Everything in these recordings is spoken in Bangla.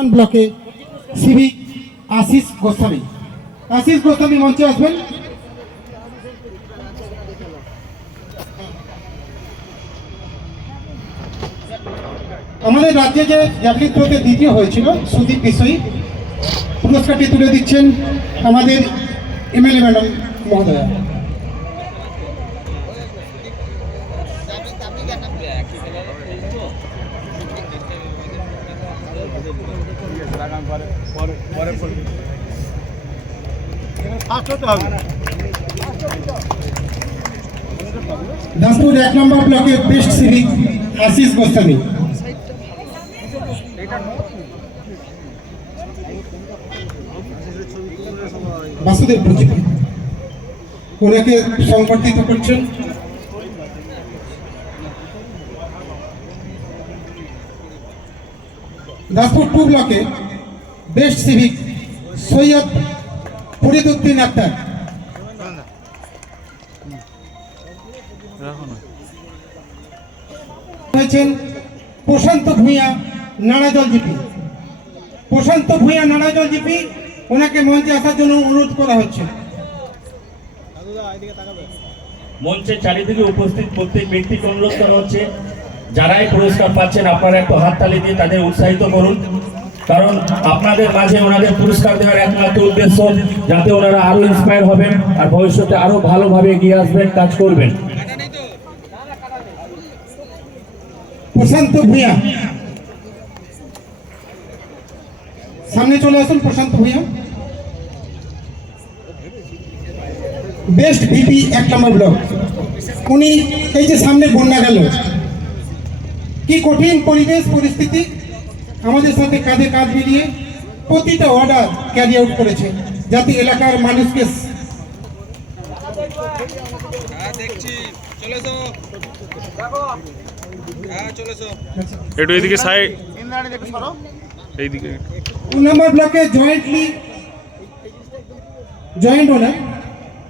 ওয়ান ব্লকে সিভিক আশিস গোস্বামী। আশিস গোস্বামী মঞ্চে আসবেন। আমাদের রাজ্যে যে জ্যাভলিন থ্রোতে দ্বিতীয় হয়েছিল, সুদীপ বিশ্বই পুরস্কারটি তুলে দিচ্ছেন আমাদের এমএলএ ম্যাডাম মহোদয়া। দাসপুর এক নম্বর ব্লকের বেস্ট সিভিক আশিস গোস্বামী। বাসুদেবপুর থেকে ওনাকে সংবর্ধিত করছেন? দাসপুর টু ব্লকে বেস্ট সিভিক সৈয়দ ফরিদুদ্দিন আক্তার। হয়েছেন প্রশান্ত ভূঁইয়া নাড়াজল জিপি। প্রশান্ত ভূঁইয়া নাড়াজল জিপি, ওনাকে মঞ্চে আসার জন্য অনুরোধ করা হচ্ছে। মঞ্চের চারিদিকে উপস্থিত প্রত্যেক ব্যক্তিকে অনুরোধ করা হচ্ছে। যারাই পুরস্কার পাচ্ছেন, আপনারা একটু হাততালি দিয়ে তাদের উৎসাহিত করুন। কারণ আপনাদের মাঝে ওনাদের পুরস্কার দেওয়ার একমাত্র উদ্দেশ্য যাতে ওনারা আরও ইন্সপায়ার হবেন আর ভবিষ্যতে আরও ভালোভাবে এগিয়ে আসবেন, কাজ করবেন। প্রশান্ত ভূঁইয়া। সামনে চলে আসুন, প্রশান্ত ভূঁইয়া। বেস্ট ভিপি এক নম্বর ব্লক উনি এই যে সামনে বন্যা গেল। কি কঠিন পরিবেশ, পরিস্থিতি আমাদের সাথে কাঁধে কাঁধ মিলিয়ে প্রতিটা অর্ডার ক্যারি আউট করেছে যাতে এলাকার মানুষকে হ্যাঁ হ্যাঁ একটু এইদিকে। সাইড এইদিকে নম্বর ব্লকে জয়েন্টলি জয়েন্ট ওনার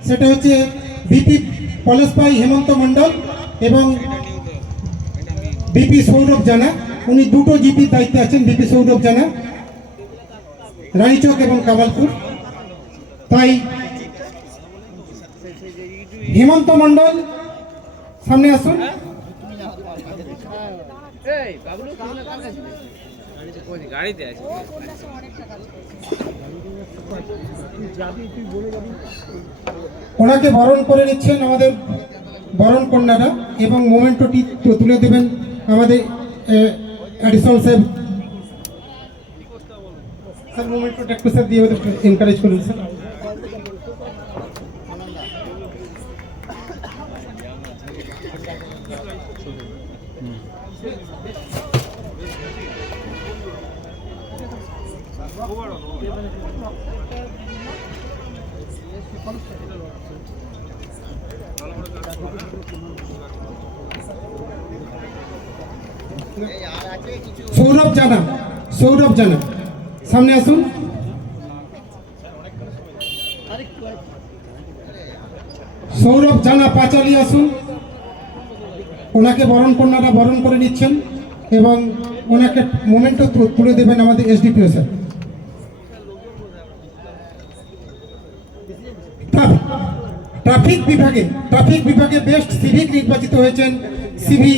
সেটা হচ্ছে বিপি পলাশপাই হেমন্ত মণ্ডল এবং বিপি সৌরভ জানা। উনি দুটো জিপির দায়িত্বে আছেন বিপি সৌরভ জানা রানীচক এবং কামালপুর। তাই হেমন্ত মণ্ডল, সামনে আসুন। ওনাকে বরণ করে নিচ্ছেন আমাদের বরণ কন্যারা এবং মোমেন্টোটি তুলে দেবেন আমাদের অ্যাডিশনাল স্যার স্যার মোমেন্টোটা একটু স্যার দিয়ে এনকারেজ করুন স্যার সৌরভ জানা সৌরভ জানা। সামনে আসুন। সৌরভ জানা, পাঁচালি আসুন। ওনাকে বরণ কন্যারা বরণ করে নিচ্ছেন এবং ওনাকে মোমেন্টও তুলে দেবেন আমাদের এসডিপিও স্যার। ট্রাফিক বিভাগে ট্রাফিক বিভাগে বেস্ট সিভিক নির্বাচিত হয়েছেন সিভি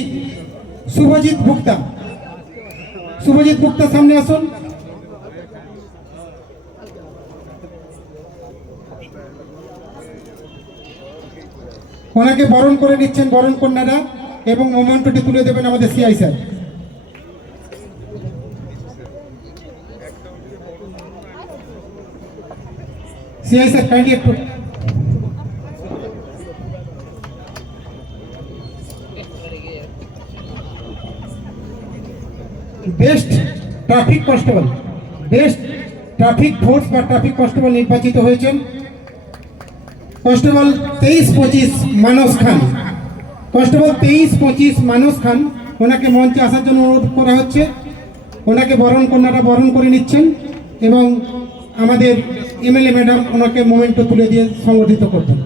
শুভজিৎ ভুক্তা শুভজিৎ ভুক্তা সামনে আসুন। ওনাকে বরণ করে নিচ্ছেন বরণ কন্যারা এবং মোমেন্টটি তুলে দেবেন আমাদের CI sir. CI sir kindly একটু best traffic constable, best traffic force বা ট্রাফিক কনস্টেবল নির্বাচিত হয়েছেন। কনস্টেবল তেইশ পঁচিশ মানস খান, কনস্টেবল তেইশ পঁচিশ মানস খান, ওনাকে মঞ্চে আসার জন্য অনুরোধ করা হচ্ছে। ওনাকে বরণ কন্যারা বরণ করে নিচ্ছেন এবং আমাদের এমএলএ ম্যাডাম ওনাকে মোমেন্টো তুলে দিয়ে সংগঠিত করবেন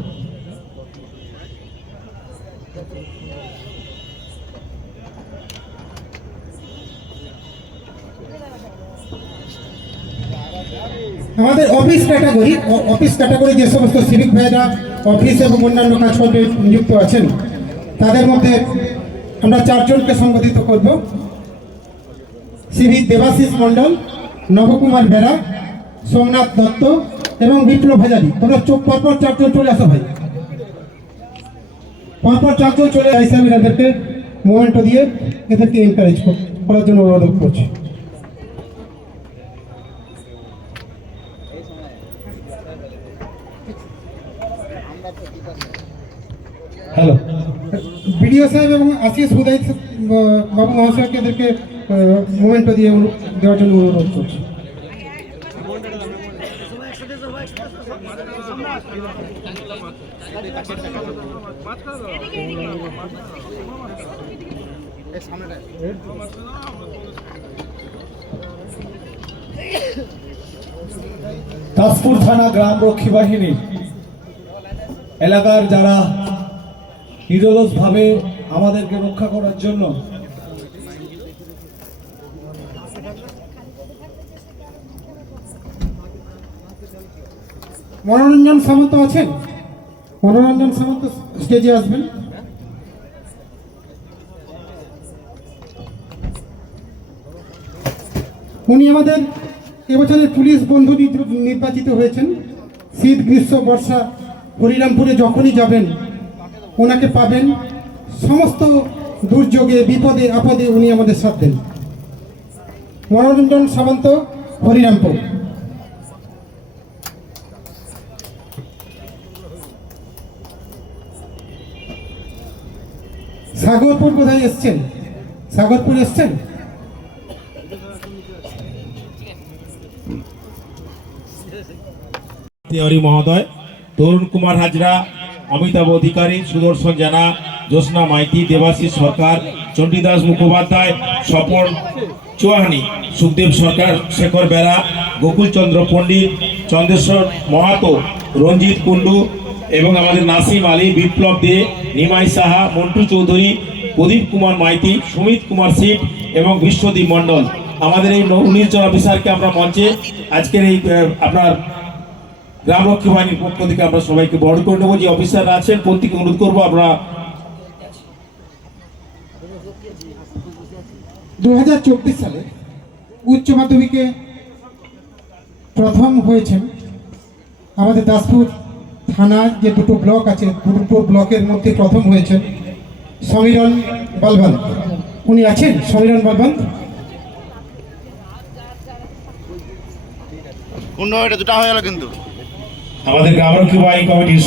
আমাদের অফিস ক্যাটাগরি অফিস ক্যাটাগরি যে সমস্ত সিভিক ভাইরা অফিস এবং অন্যান্য কাজকর্মে নিযুক্ত আছেন, তাদের মধ্যে আমরা চারজনকে সংগঠিত করব। সিভিক দেবাশিস মণ্ডল, নবকুমার বেরা, সোমনাথ দত্ত এবং বিপ্লব হাজারি। তোমরা চোখ পরপর চারজন চলে আসো ভাই। পরপর চারজন চলে আসে আমি এদেরকে মোমেন্ট দিয়ে এদেরকে এনকারেজ করার জন্য অনুরোধ করছি। হ্যালো। বিডিও সাহেব এবং আশিস হুদাই বাবু মহাশয়কে এদেরকে মোমেন্ট দিয়ে দেওয়ার জন্য অনুরোধ করছি। দাসপুর থানা গ্রাম রক্ষী বাহিনী এলাকার যারা নিরলসভাবে আমাদেরকে রক্ষা করার জন্য মনোরঞ্জন সামন্ত আছেন? মনোরঞ্জন সামন্ত স্টেজে আসবেন। উনি আমাদের এবছরের পুলিশ বন্ধু নির- নির্বাচিত হয়েছেন, শীত, গ্রীষ্ম, বর্ষা। হরিরামপুরে যখনই যাবেন, ওনাকে পাবেন সমস্ত দুর্যোগে, বিপদে, আপদে উনি আমাদের সাথ দেন। মনোরঞ্জন সামন্ত, হরিরামপুর। সাগরপুর কোথায় এসছেন? সাগরপুর এসছেন? তিওয়ারি মহোদয় তরুণ কুমার হাজরা, অমিতাভ অধিকারী, সুদর্শন জানা, জ্যোৎস্না মাইতি, দেবাশিস সরকার, চণ্ডীদাস মুখোপাধ্যায়, স্বপন চৌহানি, সুখদেব সরকার, শেখর বেড়া গোকুলচন্দ্র পণ্ডিত, চন্দ্রেশ্বর মহাতো, রঞ্জিত কুণ্ডু এবং আমাদের নাসিম আলী, বিপ্লব দে, নিমাই সাহা, মন্টু চৌধুরী, প্রদীপ কুমার মাইতি, সুমিত কুমার সিট এবং বিশ্বদীপ মণ্ডল। আমাদের এই উনিশ জন অফিসারকে আমরা মঞ্চে আজকের এই আপনার গ্রামরক্ষী বাহিনীর পক্ষ থেকে আমরা সবাইকে বড় করে নেব। যে অফিসাররা আছেন প্রত্যেকে অনুরোধ করব আমরা। দু হাজার চব্বিশ সালে উচ্চ মাধ্যমিকে প্রথম হয়েছেন আমাদের দাসপুর থানার যে দুটো ব্লক আছে দুটো ব্লকের মধ্যে প্রথম হয়েছেন সমীরণ বলবন উনি আছেন সমীরণ বলবন কোন এটা দুটা হয়ে গেল কিন্তু। আমাদের গ্রামরক্ষী বাহিনী কমিটির